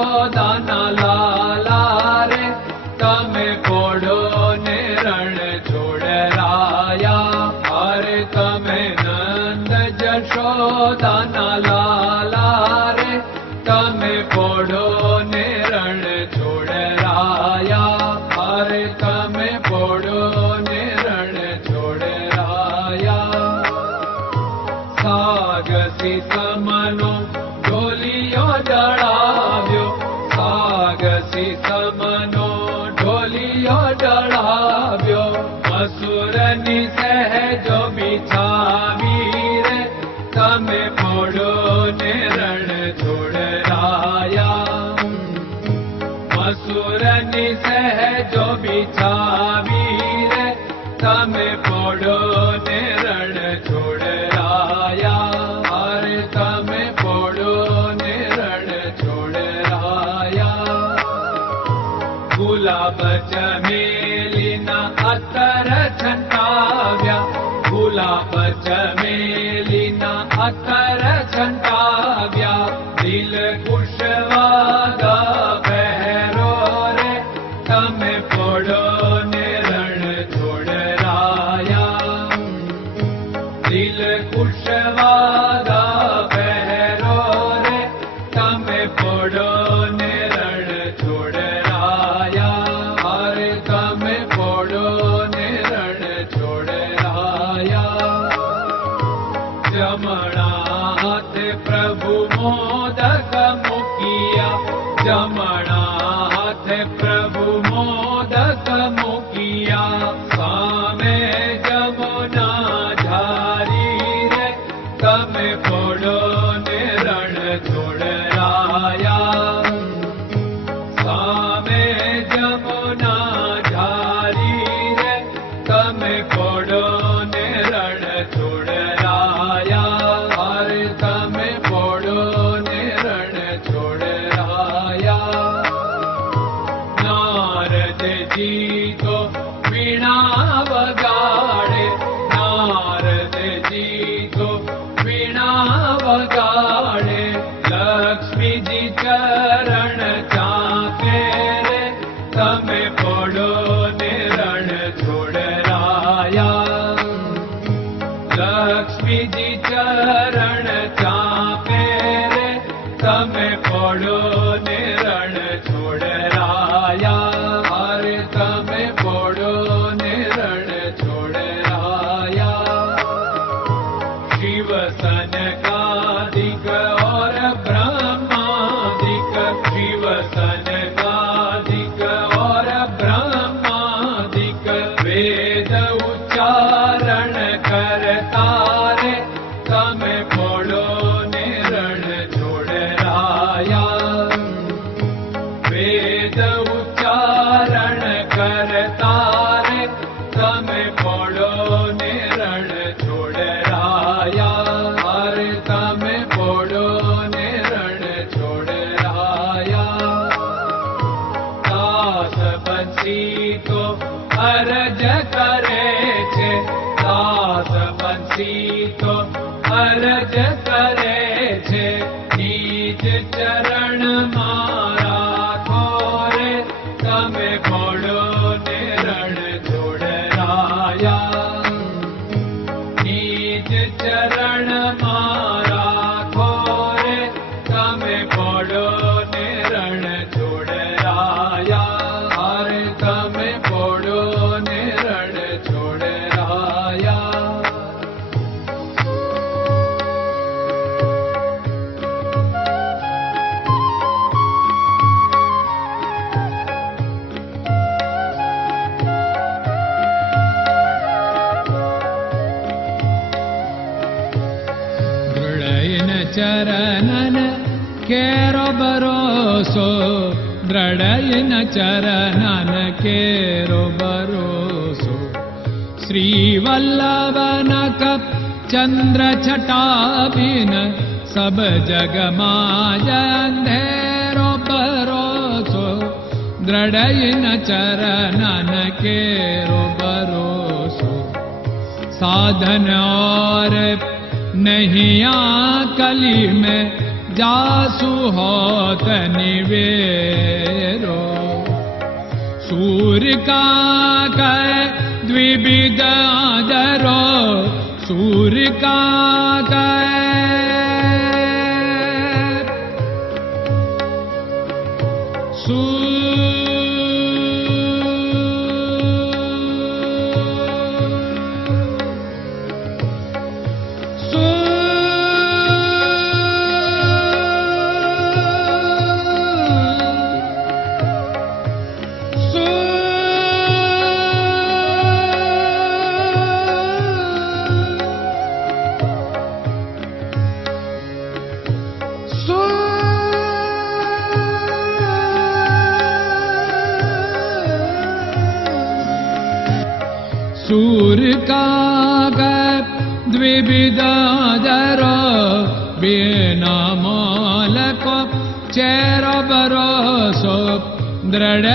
જશોદાના લાલા રે તમે પોડો ને રણ છોડરાયા. અરે તમે નંદ જશોદાના લાલા રે તમે પોડો ને રણ છોડરાયા. અરે તમે પોડો ને રણ છોડરાયા. સાગસી સમનો ઢોલિયો ડળાવ્યો, સાગસી સમનો ઢોલિયો ડળાવ્યો. મસૂરની સહેજો બિછાવી રે તમે પોડો ને રણ છોડરાયા. મસૂરની સહેજો બિછાવી રે તમે પોડો ને રણ છોડરાયા. અરે તમે પોડો ને રણ છોડરાયા. ગુલાબ ચમેલીના અત્તર છંટાવ્યા, ગુલાબ ચમેલીના અત્તર છંટાવ્યા. દિલ કુશવાદા પહેરો રે તમે પોડો ને રણ છોડરાયા. દિલ કુશવાદા પહેરો રે તમે પોડો ને રણ છોડરાયા. અરે તમે પોડો ને રણ છોડરાયા. જમણા હાથે પ્રભુ મોદક મૂકિયા, જમણા હાથે પ્રભુ મોદક મૂકિયા. સામે જમુના ઝારી રે તમે પોડો ને રણ છોડરાયા. સામે જમુના ઝારી રે તમે પોડો ને રણ છોડરાયા. અરે તમે પોડો ને રણ છોડરાયા. નારદજી તો વીણા વગાડે, નારદજી તો વીણા વગાડે. લક્ષ્મીજી ચરણ ચાકે રે તમે પોડો ને રણ છોડરાયા. લક્ષ્મીજી ચરણ ચાપે રે તમે પોડો ને રણ છોડરાયા. અરે તમે પોડો ને રણ છોડરાયા. શિવ સનકાદિક और ब्रह्मादिक, शिव सनकादिक और ब्रह्मादिक. वेद उच्चारण करता रे તમે પોડો ને રણ છોડરાયા. વેદ ઉચ્ચારણ કરતા રે તમે પોડો ને રણ છોડરાયા. અરે તમે પોડો ને રણ છોડરાયા. દાસ બંસી તો અરજ કરે છે, દાસ બંસી તો અરજ કરે છે. નીચ ચરણ મારા ખોરે તમે પોડો ને રણ છોડરાયા. નીચ ચરણ મારા ખોરે તમે પોડો ને રણ છોડરાયા. અરે તમે પોડો ને રણ છોડરાયા. ચરણન કેરો ભરોસો, દ્રઢયન ચરણન કેરો ભરોસો. શ્રી વલ્લભન કપ ચંદ્ર છટાબિન સબ જગમાં અંધેરો ભરોસો. દ્રઢયન ચરણન કેરો ભરોસો. साधन और नहीं कली में जासु होत निवेरो। सूर्य का कै द्विविध आदरो, सूर्य का सूर्य का द्विविधादरो, बिना मोल को चेर भरोसो, दृढ़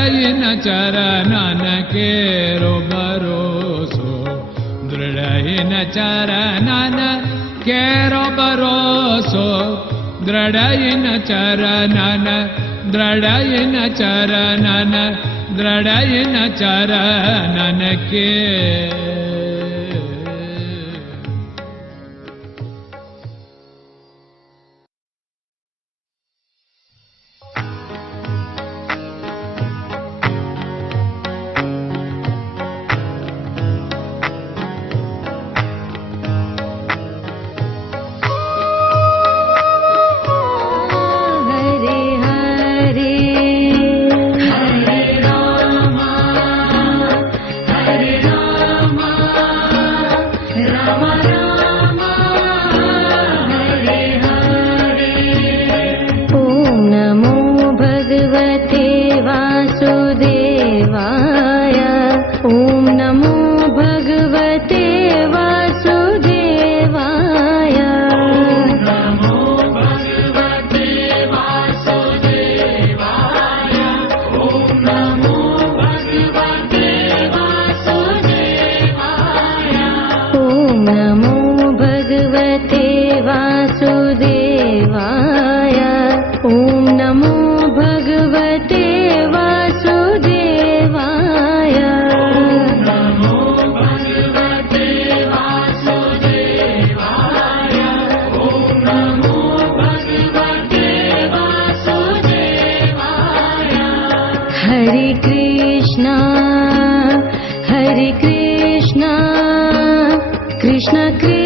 चरणन केरो भरोसो, दृढ़ चरणन केरो भरोसो, दृढ़ चरणन, दृढ़ चरणन, दृढ़ चरणन के। Krishna Krishna